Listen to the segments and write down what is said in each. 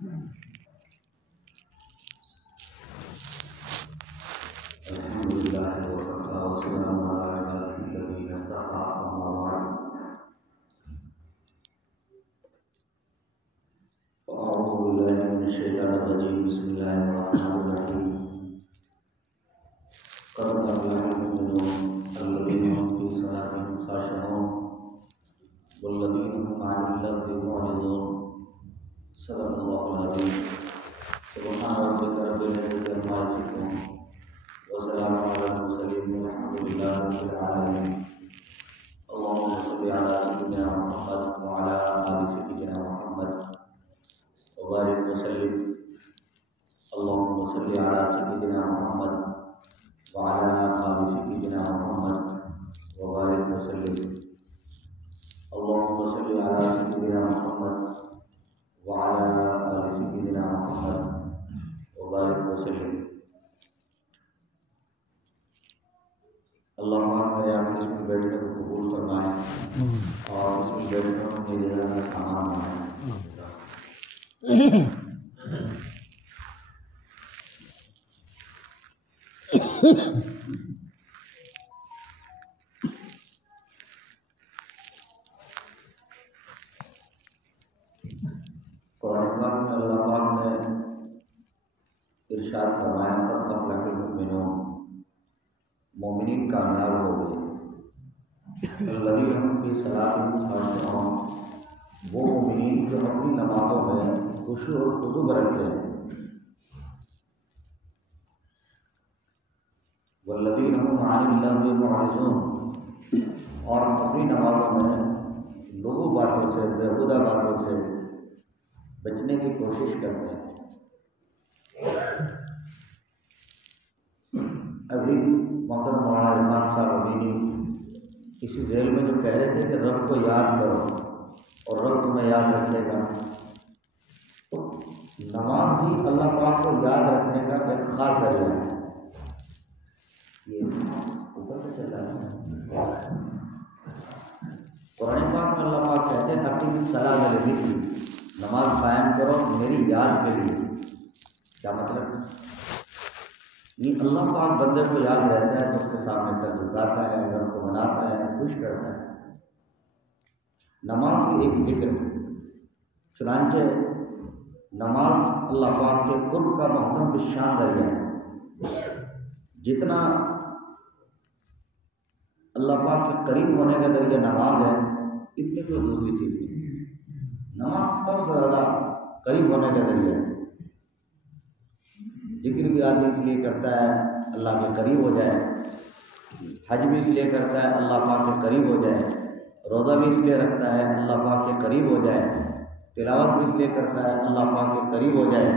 الحمد لله وكفى وسلام على عباده الذين اصطفى أما بعد فأعوذ بالله من الشيطان الرجيم بسم الله الرحمن الرحيم قد أفلح المؤمنون الذين هم في صلاتهم خاشعون والذين هم عن اللغو معرضون صدق الله العظيم سبحان ربك رب العزة عما يصفون وسلام على المرسلين والحمد لله رب العالمين اللهم صل على سيدنا محمد وعلى آل سيدنا محمد وبارك وسلم اللهم صل على سيدنا محمد وعلى آل سيدنا محمد وبارك وسلم اللهم صل على سيدنا محمد وعلى آل سيدنا محمد وبارك وسلم اللہ پاک میرے آپ کے اس میں بیٹھنے کو قبول فرمائیں اور اس میں بیٹھنے کو میرے ذرا میں سامان بنائیں۔ قرآن پاک میں اللہ پاک نے ارشاد فرمایا قد افلح المؤمنون، مومنین کامیاب ہو گئے۔ الذین هم فی صلاتہم خاشعون، وہ مومنین جو اپنی نمازوں میں خشوع اور خضوع برتتے ہیں۔ والذین هم عن اللغو معرضون، اور اپنی نمازوں میں لغو باتوں سے، بیہودہ باتوں سے بچنے کی کوشش کرتے ہیں۔ ابھی محترم مولانا عرفان صاحب امینی کسی ذیل میں جو کہہ رہے تھے کہ رب کو یاد کرو اور رب تمہیں یاد رکھے گا، تو نماز بھی اللہ پاک کو یاد رکھنے کا ایک خاص ذریعہ ہے۔ یہ اوپر سے چل رہا ہے قرآن پاک میں اللہ پاک کہتے ہیں اقیم الصلاۃ لذکری، نماز قائم کرو میری یاد کے لیے۔ کیا مطلب؟ یہ اللہ پاک بندے کو یاد رہتا ہے تو اس کے سامنے سر جھکاتا ہے، رب کو مناتا ہے، خوش کرتا ہے۔ نماز بھی ایک ذکر ہے، چنانچہ نماز اللہ پاک کے قرب کا محترم بالشان ذریعہ ہے۔ جتنا اللہ پاک کے قریب ہونے کا ذریعہ نماز ہے، اتنی کوئی دوسری چیز نہیں۔ نماز سب سے زیادہ قریب ہونے کا ذریعہ ہے۔ ذکر بھی آدمی اس لیے کرتا ہے اللہ کے قریب ہو جائے، حج بھی اس لیے کرتا ہے اللہ پاک کے قریب ہو جائے، روزہ بھی اس لیے رکھتا ہے اللہ پاک کے قریب ہو جائے، تلاوت بھی اس لیے کرتا ہے اللہ پاک کے قریب ہو جائے،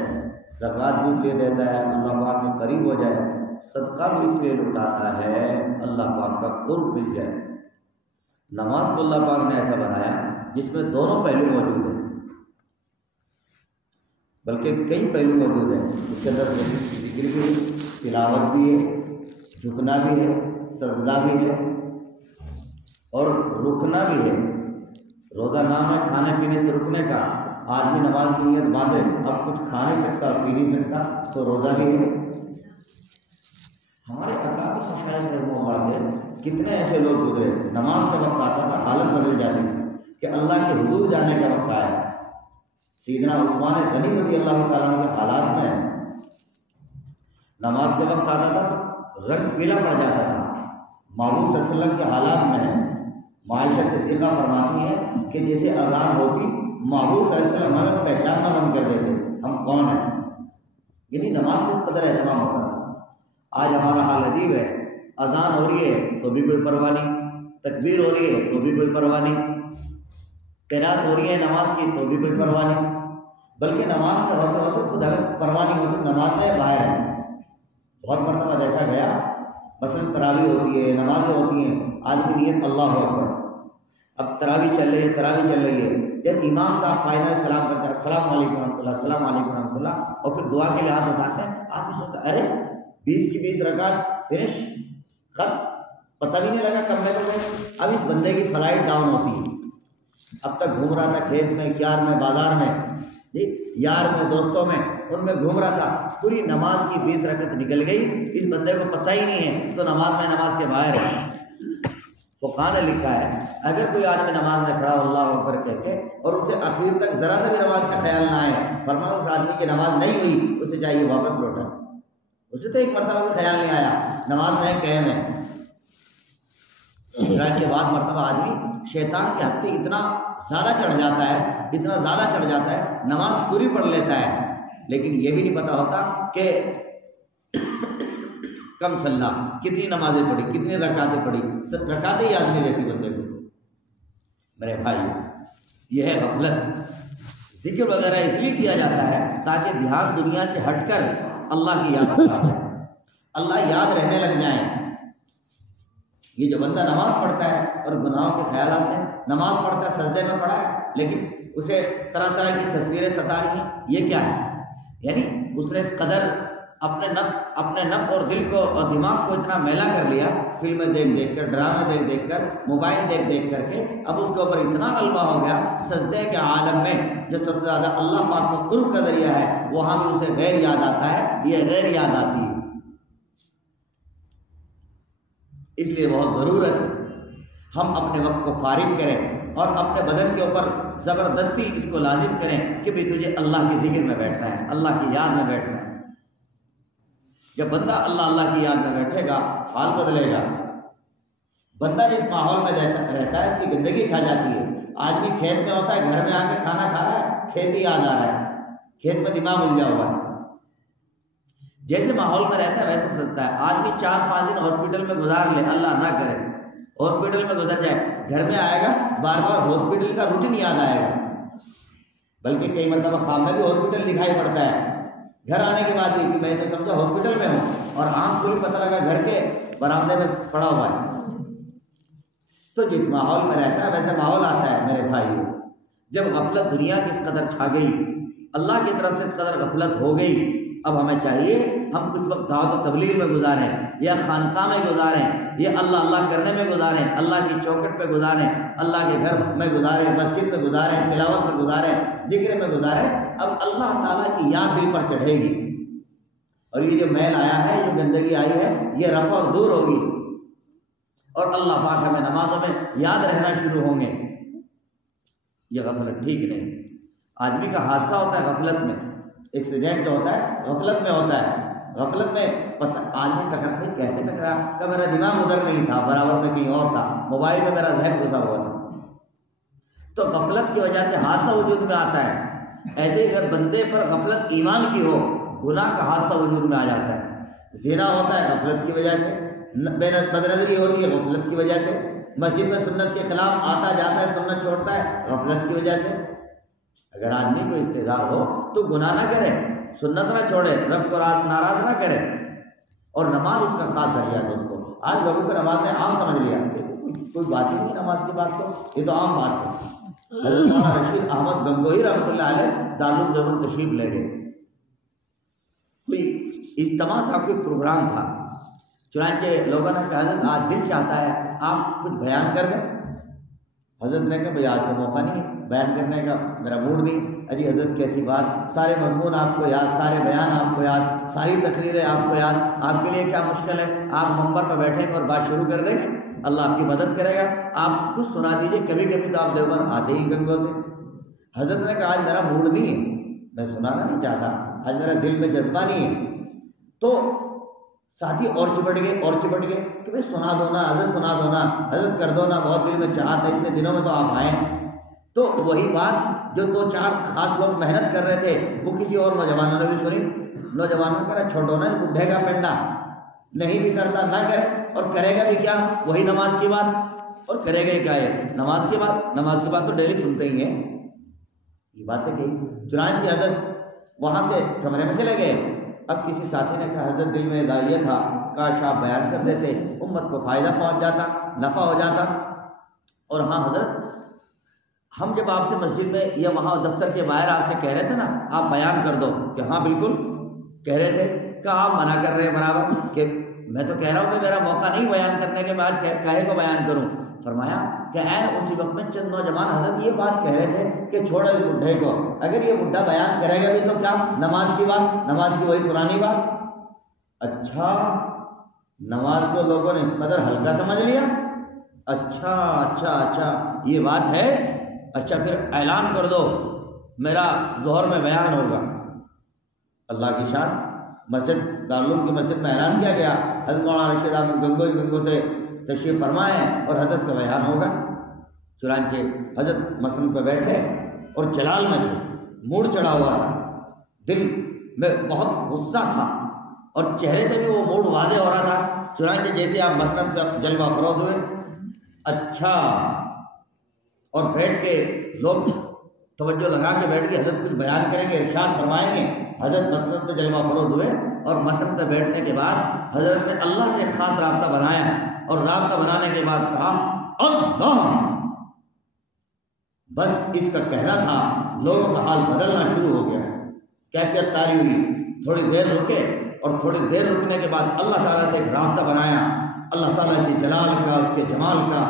زکوٰۃ بھی اس لیے دیتا ہے اللہ پاک کے قریب ہو جائے، صدقہ بھی اس لیے لٹاتا ہے اللہ پاک کا قرب مل جائے۔ نماز کو اللہ پاک نے ایسا بنایا جس میں دونوں پہلو موجود ہیں، بلکہ کئی پہلو موجود ہیں۔ اس کے اندر ذکر بھی ہے، تلاوت بھی ہے، جھکنا بھی ہے، سجدہ بھی ہے اور رکنا بھی ہے۔ روزہ نام ہے کھانے پینے سے رکنے کا، آدمی نماز کی نیت باندھے اب کچھ کھا نہیں سکتا، پی نہیں سکتا تو روزہ بھی ہے۔ ہمارے اکابر مشائخ رحمہ اللہ سے کتنے ایسے لوگ گزرے، نماز کا وقت آتا تھا حالت بدل جاتی تھی کہ اللہ کے حدود جانے کا وقت آیا۔ سیدنا عثمان غنی رضی اللہ تعالیٰ عنہ کے حالات میں نماز کے وقت آتا تھا تو رنگ پیلا پڑ جاتا تھا۔ محبوب صلی اللہ علیہ وسلم کے حالات میں عائشہ صدیقہ فرماتی ہیں کہ جیسے اذان ہوتی محبوب صلی اللہ علیہ وسلم ہمیں پہچاننا بند کر دیتے ہم کون ہیں، یعنی نماز کس قدر اہتمام ہوتا تھا۔ آج ہمارا حال عجیب ہے، اذان ہو رہی ہے تو بھی کوئی پرواہ نہیں، تکبیر ہو رہی ہے تو بھی کوئی پرواہ نہیں، قرات ہو رہی ہے نماز کی تو بھی کوئی پرواہ نہیں، بلکہ نماز میں ہوتے ہوتے خود ہمیں پرواہ نہیں ہوتی، نماز میں باہر ہے۔ بہت مرتبہ دیکھا گیا مثلاً تراویح ہوتی ہے، نمازیں ہوتی ہیں، آدمی نیت اللہ اکبر، اب تراویح چل رہی ہے، جب امام صاحب فائنل سلام کرتے ہیں السلام علیکم ورحمۃ اللہ، السلام علیکم ورحمۃ اللہ، اور پھر دعا کے لیے ہاتھ اٹھاتے ہیں، آدمی سوچتا ہے ارے 20 کی 20 رکعت فنش، کب پتہ بھی نہیں لگا کب نکل گئے۔ اب اس بندے کی فلائٹ ڈاؤن ہوتی ہے، اب تک گھوم رہا تھا کھیت میں، کیار میں، بازار میں، جی یار میں دوستوں میں ان میں گھوم رہا تھا، پوری نماز کی 20 رکعت نکل گئی، اس بندے کو پتہ ہی نہیں ہے تو نماز کے باہر ہے۔ فقہاء نے لکھا ہے اگر کوئی آدمی نماز میں کھڑا اللہ اکبر کہہ کے اور اسے آخر تک ذرا سے بھی نماز کا خیال نہ آئے، فرمایا اس آدمی کی نماز نہیں ہوئی، اسے چاہیے واپس لوٹا۔ اسے تو ایک مرتبہ بھی خیال نہیں آیا، نماز میں قائم ہے۔ کے بعد مرتبہ آدمی شیطان کے ہتھے اتنا زیادہ چڑھ جاتا ہے، نماز پوری پڑھ لیتا ہے، لیکن یہ بھی نہیں پتا ہوتا کہ کم صلی، کتنی نمازیں پڑھی، کتنی رکعتیں پڑھی، رکعتیں یاد نہیں رہتی بندے کو۔ میرے بھائی یہ ہے غفلت۔ ذکر وغیرہ اس لیے کیا جاتا ہے تاکہ دھیان دنیا سے ہٹ کر اللہ کی یاد آ جائے، اللہ یاد رہنے لگ جائیں۔ یہ جو بندہ نماز پڑھتا ہے اور گناہوں کے خیالات ہیں، نماز پڑھتا ہے سجدے میں پڑھا ہے لیکن اسے طرح طرح کی تصویریں ستا رہی ہیں، یہ کیا ہے؟ یعنی اس نے اس قدر اپنے نفس اور دل کو اور دماغ کو اتنا میلا کر لیا، فلمیں دیکھ کر، ڈرامے دیکھ کر، موبائل دیکھ کر کے، اب اس کے اوپر اتنا غلبہ ہو گیا سجدے کے عالم میں جو سب سے زیادہ اللہ پاک کے قرب کا ذریعہ ہے، وہاں بھی اسے غیر یاد آتا ہے، یہ غیر یاد آتی ہے۔ اس لیے بہت ضرورت ہے ہم اپنے وقت کو فارغ کریں اور اپنے بدن کے اوپر زبردستی اس کو لازم کریں کہ بھی تجھے اللہ کے ذکر میں بیٹھنا ہے، اللہ کی یاد میں بیٹھنا ہے۔ جب بندہ اللہ کی یاد میں بیٹھے گا حال بدلے گا۔ بندہ جس ماحول میں رہتا ہے اس کی گندگی چھا جاتی ہے۔ آدمی کھیت میں ہوتا ہے، گھر میں آ کے کھانا کھا رہا ہے، کھیت ہی یاد آ رہا ہے، کھیت میں دماغ الجھا ہوا ہے۔ جیسے ماحول میں رہتا ہے ویسے سجتا ہے۔ آدمی 4-5 دن ہاسپٹل میں گزار لے، اللہ نہ کرے ہاسپٹل میں گزر جائے، گھر میں آئے گا بار بار ہاسپٹل کا روٹین یاد آئے گا، بلکہ کئی مرتبہ خواب میں بھی ہاسپٹل دکھائی پڑتا ہے۔ گھر آنے کے بعد بھی کہ میں تو سمجھا ہاسپٹل میں ہوں اور آنکھ کھلی پتہ لگا گھر کے برآمدے میں پڑا ہوا ہے۔ تو جس ماحول میں رہتا ہے ویسا ماحول آتا ہے میرے بھائی۔ جب غفلت دنیا کی اس قدر چھا گئی، اللہ کی طرف سے اس قدر غفلت ہو گئی، اب ہمیں چاہیے ہم کچھ وقت دعوت و تبلیغ میں گزاریں یا خانقاہ میں گزاریں یا اللہ کرنے میں گزاریں، اللہ کی چوکھٹ پہ گزاریں، اللہ کے گھر میں گزاریں، مسجد میں گزاریں، تلاوت میں گزاریں، ذکر میں گزاریں۔ اب اللہ تعالیٰ کی یاد دل پر چڑھے گی اور یہ جو میل آیا ہے، یہ گندگی آئی ہے، یہ رفع اور دور ہوگی اور اللہ پاک ہمیں نمازوں میں یاد رہنا شروع ہوں گے۔ یہ غفلت ٹھیک نہیں۔ آدمی کا حادثہ ہوتا ہے غفلت میں، ایکسیڈنٹ جو ہوتا ہے غفلت میں ہوتا ہے۔ غفلت میں آدمی ٹکرا، کیسے ٹکرا کہ میرا دماغ ادھر نہیں تھا، برابر میں کہیں اور تھا، موبائل میں میرا ذہن گھسا ہوا تھا۔ تو غفلت کی وجہ سے حادثہ وجود میں آتا ہے۔ ایسے ہی اگر بندے پر غفلت ایمان کی ہو، گناہ کا حادثہ وجود میں آ جاتا ہے۔ زنا ہوتا ہے غفلت کی وجہ سے، بد نظری ہوتی ہے غفلت کی وجہ سے، مسجد میں سنت کے خلاف آتا جاتا ہے، سنت چھوڑتا ہے غفلت کی وجہ سے۔ اگر آدمی کو استعداد ہو تو گناہ نہ کرے، سنت نہ چھوڑے، رب کو ناراض نہ کرے، اور نماز اس کا خاص ذریعہ ہے۔ دوستوں آج لوگوں کو نماز نے عام سمجھ لیا، کوئی بات ہی نہیں نماز کی بات تو یہ تو عام بات ہے۔ حضرت مولانا رشید احمد گنگوہی رحمۃ اللہ علیہ دارالعلوم دیوبند تشریف لے گئے۔ کوئی اجتماع تھا، کوئی پروگرام تھا، چنانچہ لوگوں نے کہا حضرت آج دل چاہتا ہے آپ کچھ بیان کر دیں۔ حضرت نے کہا بھائی آج تو موقع نہیں بیان کرنے کا، میرا موڈ نہیں۔ اجی حضرت کیسی بات، سارے مضمون آپ کو یاد، سارے بیان آپ کو یاد، ساری تقریریں آپ کو یاد، آپ کے لیے کیا مشکل ہے؟ آپ منبر پر بیٹھیں گے اور بات شروع کر دیں گے، اللہ آپ کی مدد کرے گا۔ آپ کچھ سنا دیجیے، کبھی کبھی تو آپ دیوبند آتے ہی گنگوں سے۔ حضرت نے کہا آج میرا موڈ نہیں ہے، میں سنانا نہیں چاہتا، آج میرا دل میں جذبہ نہیں ہے۔ تو ساتھی اور چپٹ گئے کہ بھائی سنا دو نا حضرت، سنا دو نا حضرت، کر دو نا، بہت دل میں چاہت ہے، اتنے دنوں میں تو آپ آئیں۔ تو وہی بات جو 2-4 خاص لوگ محنت کر رہے تھے وہ کسی اور نوجوانوں نے بھی سنی۔ نوجوانوں نے کہا چھوٹو نا بڈھے کا پنڈا، نہیں بھی کرتا نہ کرے، اور کرے گا بھی کیا؟ وہی نماز کی بات، اور کرے گا ہی کیا ہے؟ نماز کی بات تو ڈیلی سنتے ہی ہیں، یہ باتیں کہی۔ چنانچہ حضرت وہاں سے کمرے میں چلے گئے۔ اب کسی ساتھی نے کہا حضرت دل میں داعیہ تھا، کاش آپ بیان کر دیتے، امت کو فائدہ پہنچ جاتا، نفع ہو جاتا۔ اور ہاں حضرت، ہم جب آپ سے مسجد میں یا وہاں دفتر کے باہر آپ سے کہہ رہے تھے نا آپ بیان کر دو، کہ ہاں بالکل کہہ رہے تھے، کہ آپ منع کر رہے ہیں برابر، کہ میں تو کہہ رہا ہوں کہ میرا موقع نہیں بیان کرنے کے، میں آج کہے کو بیان کروں۔ فرمایا کہ اسی وقت میں چند نوجوان حضرت یہ بات کہہ رہے تھے کہ چھوڑو اس بڈھے کو، اگر یہ بڈھا بیان کرے گا بھی تو کیا نماز کی بات، نماز کی وہی پرانی بات۔ اچھا نماز کو لوگوں نے اس قدر ہلکا سمجھ لیا، اچھا یہ بات ہے، اچھا پھر اعلان کر دو میرا ظہر میں بیان ہوگا۔ اللہ کی شان، مسجد دارالعلوم کی مسجد میں اعلان کیا گیا، حضرت مولانا رشید احمد گنگو سے تشریف فرمائے اور حضرت کا بیان ہوگا۔ چنانچہ حضرت مسجد پہ بیٹھے اور جلال میں تھے، موڈ چڑھا ہوا تھا، دل میں بہت غصہ تھا اور چہرے سے بھی وہ موڈ واضح ہو رہا تھا۔ چنانچہ جیسے آپ مسند پہ جلوہ افروز ہوئے، اچھا، اور بیٹھ کے لوگ توجہ لگا کے بیٹھ کے حضرت کچھ بیان کریں گے، ارشاد فرمائیں گے۔ حضرت مسند پہ جلوہ افروز ہوئے اور مسند پہ بیٹھنے کے بعد حضرت نے اللہ سے خاص رابطہ بنایا اور رابطہ بنانے کے بعد کہا اللہ، بس اس کا کہنا تھا، لوگوں کا حال بدلنا شروع ہو گیا، کیفیت طاری ہوئی، تھوڑی دیر رکے اور تھوڑی دیر رکنے کے بعد اللہ تعالیٰ سے ایک رابطہ بنایا، اللہ تعالیٰ کی جلال کا، اس کے جمال کا،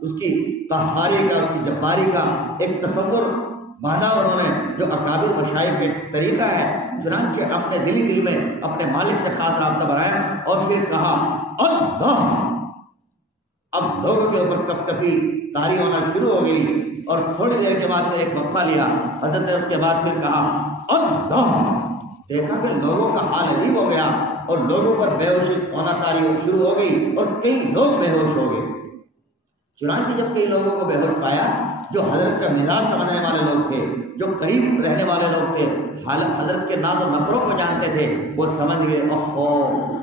اس کی قہاری کا، اس کی جباری کا ایک تصور مانا انہوں نے، جو اکابر مشائخ کے طریقہ ہے۔ چنانچہ اپنے دل میں اپنے مالک سے خاص رابطہ بنایا اور پھر کہا اللہ۔ اب لوگوں کے اوپر کپ کپی طاری ہونا شروع ہو گئی اور تھوڑی دیر کے بعد ایک وقفہ لیا حضرت نے، اس کے بعد پھر کہا اللہ۔ دیکھا کہ لوگوں کا حال عجیب ہو گیا اور لوگوں پر بے ہوشی ہونا طاری شروع ہو گئی اور کئی لوگ بے ہوش ہو گئے۔ چنانچہ جب کئی لوگوں کو بے ہوش پایا، جو حضرت کا مزاج سمجھنے والے لوگ تھے، جو قریب رہنے والے لوگ تھے، حضرت کے ناز و نخروں کو جانتے تھے، وہ سمجھ گئے اوہو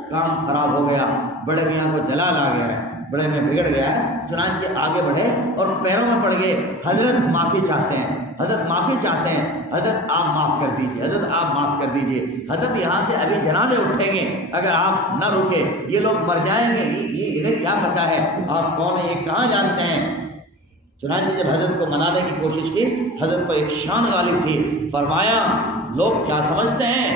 کام خراب ہو گیا، بڑے میاں کو جلال آ گیا ہے، بڑے میں بگڑ گیا ہے۔ چنانچہ آگے بڑھے اور پیروں میں پڑ گئے، حضرت معافی چاہتے ہیں، حضرت معافی چاہتے ہیں، حضرت آپ معاف کر دیجئے، حضرت آپ معاف کر دیجئے، حضرت یہاں سے ابھی جنازے اٹھیں گے، اگر آپ نہ رکے یہ لوگ مر جائیں گے، یہ انہیں کیا پتا ہے آپ کون ہیں، یہ کہاں جانتے ہیں۔ چنانچہ جب حضرت کو منانے کی کوشش کی، حضرت کو ایک شان غالب تھی، فرمایا لوگ کیا سمجھتے ہیں،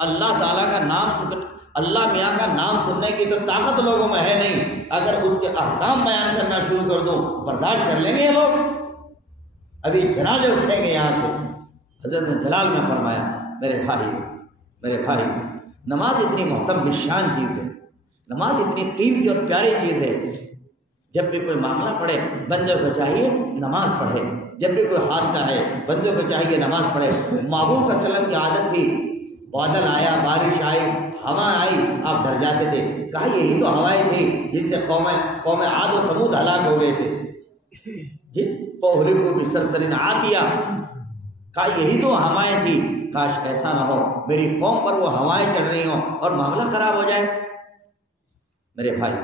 اللہ تعالیٰ کا نام، اللہ میاں کا نام سننے کی تو طاقت لوگوں میں ہے نہیں، اگر اس کے احکام بیان کرنا شروع کر دو برداشت کر لیں گے یہ لوگ، ابھی جنازے اٹھیں گے یہاں سے۔ حضرت نے جلال میں فرمایا میرے بھائی، نماز اتنی محترم شان چیز ہے، نماز اتنی قیمتی اور پیاری چیز ہے، جب بھی کوئی معاملہ پڑے بندے کو چاہیے نماز پڑھے، جب بھی کوئی حادثہ ہے بندے کو چاہیے نماز پڑھے۔ محبوب صلی اللہ علیہ وسلم کی عادت تھی، بادل آیا، بارش آئی، ہوا آئی، آپ ڈر جاتے تھے، کہا یہی تو ہوائیں تھی جن سے قوم عاد و ثمود ہلاک ہو گئے تھے، جی فَأُهْلِكُوا بِصَرْصَرٍ عَاتِيَةٍ، کہا یہی تو ہوائیں تھی، کاش ایسا نہ ہو میری قوم پر وہ ہوائیں چڑھ رہی ہوں اور معاملہ خراب ہو جائے۔ میرے بھائی،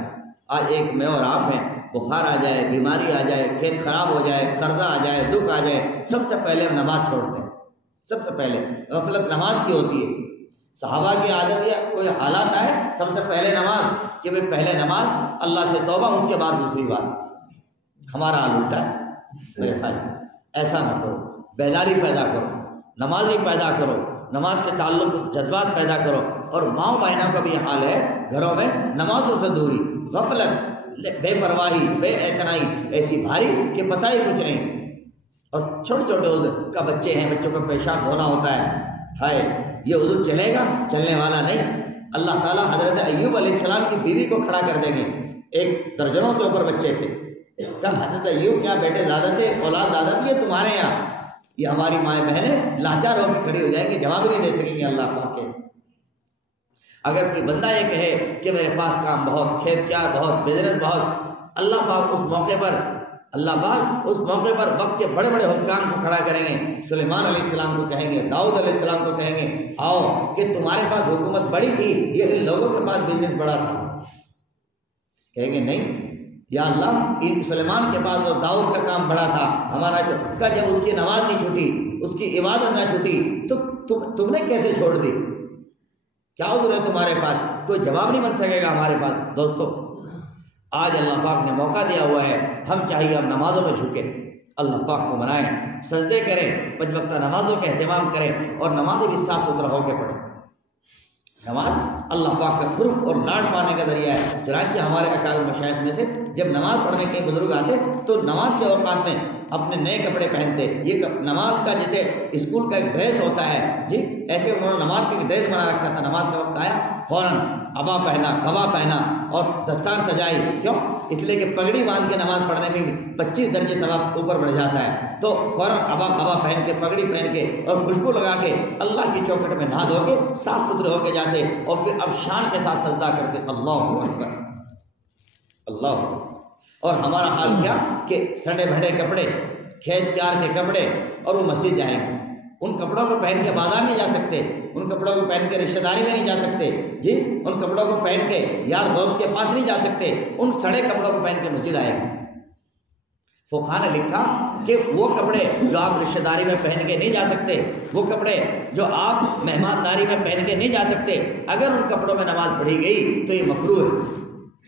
آج ایک میں اور آپ ہیں، بخار آ جائے، بیماری آ جائے، کھیت خراب ہو جائے، قرضہ آ جائے، دکھ آ جائے، سب سے پہلے ہم نماز چھوڑتے ہیں، سب سے پہلے غفلت نماز کی ہوتی ہے۔ صحابہ کی عادت ہے، کوئی حالات آئے سب سے پہلے نماز، کہ بھئی پہلے نماز، اللہ سے توبہ، اس کے بعد دوسری بات۔ ہمارا حال الٹا ہے میرے بھائی، ایسا نہ کرو، بیداری پیدا کرو، نمازی پیدا کرو، نماز کے تعلق جذبات پیدا کرو۔ اور ماں بہنوں کا بھی یہ حال ہے، گھروں میں نمازوں سے دوری، غفلت، بے پرواہی، بے اعتنائی ایسی بھاری کہ پتہ ہی کچھ نہیں۔ اور چھوٹے چھوٹے عذر کا بچے ہیں، بچوں کو پیشاب دھونا ہوتا ہے، ہائے یہ عذر چلے گا؟ چلنے والا نہیں۔ اللہ تعالیٰ حضرت ایوب علیہ السلام کی بیوی کو کھڑا کر دیں گے، ایک درجنوں سے اوپر بچے تھے، کل حضرت ایوب کیا بیٹے زیادہ تھے، اولاد زیادہ تھی، یہ تمہارے یہاں، یہ ہماری مائیں بہنیں لاچار ہو کے کھڑی ہو جائیں گی، جواب نہیں دے سکیں گے اللہ پاک کے۔ اگر کوئی بندہ یہ کہے کہ میرے پاس کام بہت، کھیت کار بہت، بزنس بہت، اللہ پاک اس موقع پر وقت کے بڑے بڑے حکام کو کھڑا کریں گے، سلیمان علیہ السلام کو کہیں گے، داؤد علیہ السلام کو کہیں گے، آؤ کہ تمہارے پاس حکومت بڑی تھی، یہ ان لوگوں کے پاس بزنس بڑا تھا۔ کہیں گے نہیں یا اللہ، ان سلیمان کے پاس تو داؤد کا کام بڑا تھا، ہمارا کا جب اس کی نماز نہیں چھوٹی، اس کی عبادت نہ چھوٹی، تو تم نے کیسے چھوڑ دی؟ کیا عذر ہے تمہارے پاس؟ کوئی جواب نہیں بن سکے گا ہمارے پاس۔ دوستو، آج اللہ پاک نے موقع دیا ہوا ہے، ہم چاہیے ہم نمازوں میں جھکیں، اللہ پاک کو منائیں، سجدے کریں، 5 وقتہ نمازوں کا اہتمام کریں اور نمازیں بھی صاف ستھرا ہو کے پڑھیں۔ نماز اللہ پاک کا قرب اور لاڈ پانے کا ذریعہ ہے. چنانچہ ہمارے اکابر مشائخ میں سے جب نماز پڑھنے کے بزرگ آتے تو نماز کے اوقات میں اپنے نئے کپڑے پہنتے. یہ نماز کا جیسے اسکول کا ایک ڈریس ہوتا ہے جی، ایسے انہوں نے نماز کا ایک ڈریس بنا رکھا تھا. نماز کا وقت آیا فوراً عبا پہنا، قبا پہنا اور دستار سجائی. کیوں؟ اس لیے کہ پگڑی باندھ کے نماز پڑھنے میں 25 درجے ثواب اوپر بڑھ جاتا ہے. تو فوراً عبا قبا پہن کے، پگڑی پہن کے اور خوشبو لگا کے اللہ کی چوکھٹ میں نہا دھو کے صاف ستھرے ہو کے جاتے اور پھر اب شان کے ساتھ سجدہ کرتے. اللہ اکبر، اللہ اکبر. اور ہمارا حال کیا کہ سڑے بھڑے کپڑے، کھیت پیار کے کپڑے، اور وہ مسجد جائیں گے. ان کپڑوں کو پہن کے بازار نہیں جا سکتے، ان کپڑوں کو پہن کے رشتہ داری میں نہیں جا سکتے جی، ان کپڑوں کو پہن کے یار دوست کے پاس نہیں جا سکتے. ان سڑے کپڑوں کو پہن کے مسجد آئے گے. فقہا نے لکھا کہ وہ کپڑے جو آپ رشتہ داری میں پہن کے نہیں جا سکتے، وہ کپڑے جو آپ مہمانداری میں پہن کے نہیں جا سکتے، اگر ان کپڑوں میں نماز پڑھی گئی تو یہ مکروہ ہے،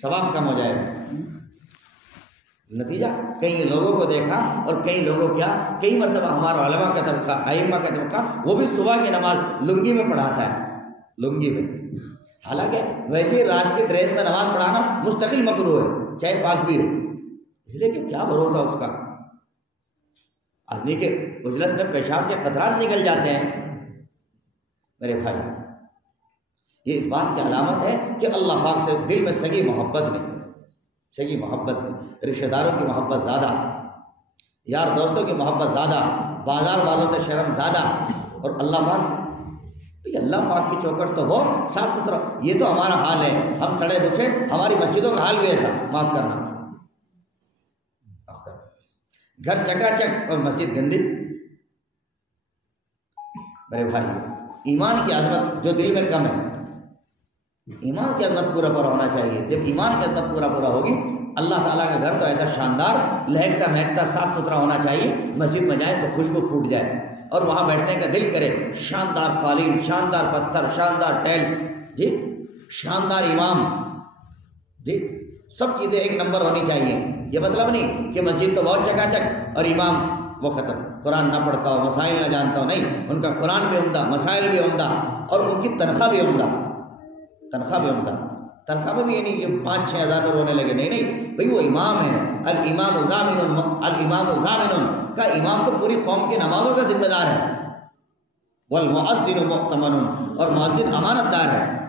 ثواب کم ہو جائے گا. نتیجہ کئی لوگوں کو دیکھا، اور کئی لوگوں کیا، کئی مرتبہ ہمارا علماء کا طبقہ، ائمہ کا طبقہ، وہ بھی صبح کی نماز لنگی میں پڑھاتا ہے، لنگی میں. حالانکہ ویسے رات کی ڈریس میں نماز پڑھانا مستقل مکروہ ہے، چاہے پاک بھی ہو. اس لیے کہ کیا بھروسہ اس کا، آدمی کے اجلت میں پیشاب کے قطرات نکل جاتے ہیں. میرے بھائی، یہ اس بات کی علامت ہے کہ اللہ پاک سے دل میں سگی محبت نہیں، سگی محبت نہیں. رشتہ داروں کی محبت زیادہ، یار دوستوں کی محبت زیادہ، بازار والوں سے شرم زیادہ، اور اللہ پاک سے تو اللہ پاک کی چوکٹ تو ہو صاف ستھرا. یہ تو ہمارا حال ہے، ہم سڑے بچے، ہماری مسجدوں کا حال بھی ایسا. معاف کرنا، گھر چکا چک اور مسجد گندی. میرے بھائی، ایمان کی عظمت جو دل میں کم ہے، ایمان کی عظمت پورا پورا ہونا چاہیے. جب ایمان کی عظمت پورا پورا ہوگی، اللہ تعالیٰ کا گھر تو ایسا شاندار، لہکتا مہکتا صاف ستھرا ہونا چاہیے. مسجد میں جائیں تو خوشبو پھوٹ جائے اور وہاں بیٹھنے کا دل کرے. شاندار قالین، شاندار پتھر، شاندار ٹائلز جی، شاندار امام جی، سب چیزیں ایک نمبر ہونی چاہیے. یہ مطلب نہیں کہ مسجد تو بہت چکا چک اور امام وہ ختم، قرآن نہ پڑھتا ہو، مسائل نہ جانتا ہو. نہیں، ان کا قرآن بھی عمدہ، مسائل بھی عمدہ، اور ان کی تنخواہ بھی عمدہ، تنخواہ بھی عمدہ. تنخواہ میں بھی یہ نہیں کہ 5-6 ہزار میں رونے لگے. نہیں بھئی، وہ امام ہے. الامام ضامن، الامام ضامن کا امام تو پوری قوم کی نمازوں کا ذمہ دار ہے. والمؤذن مؤتمن، اور مؤذن امانت دار ہے.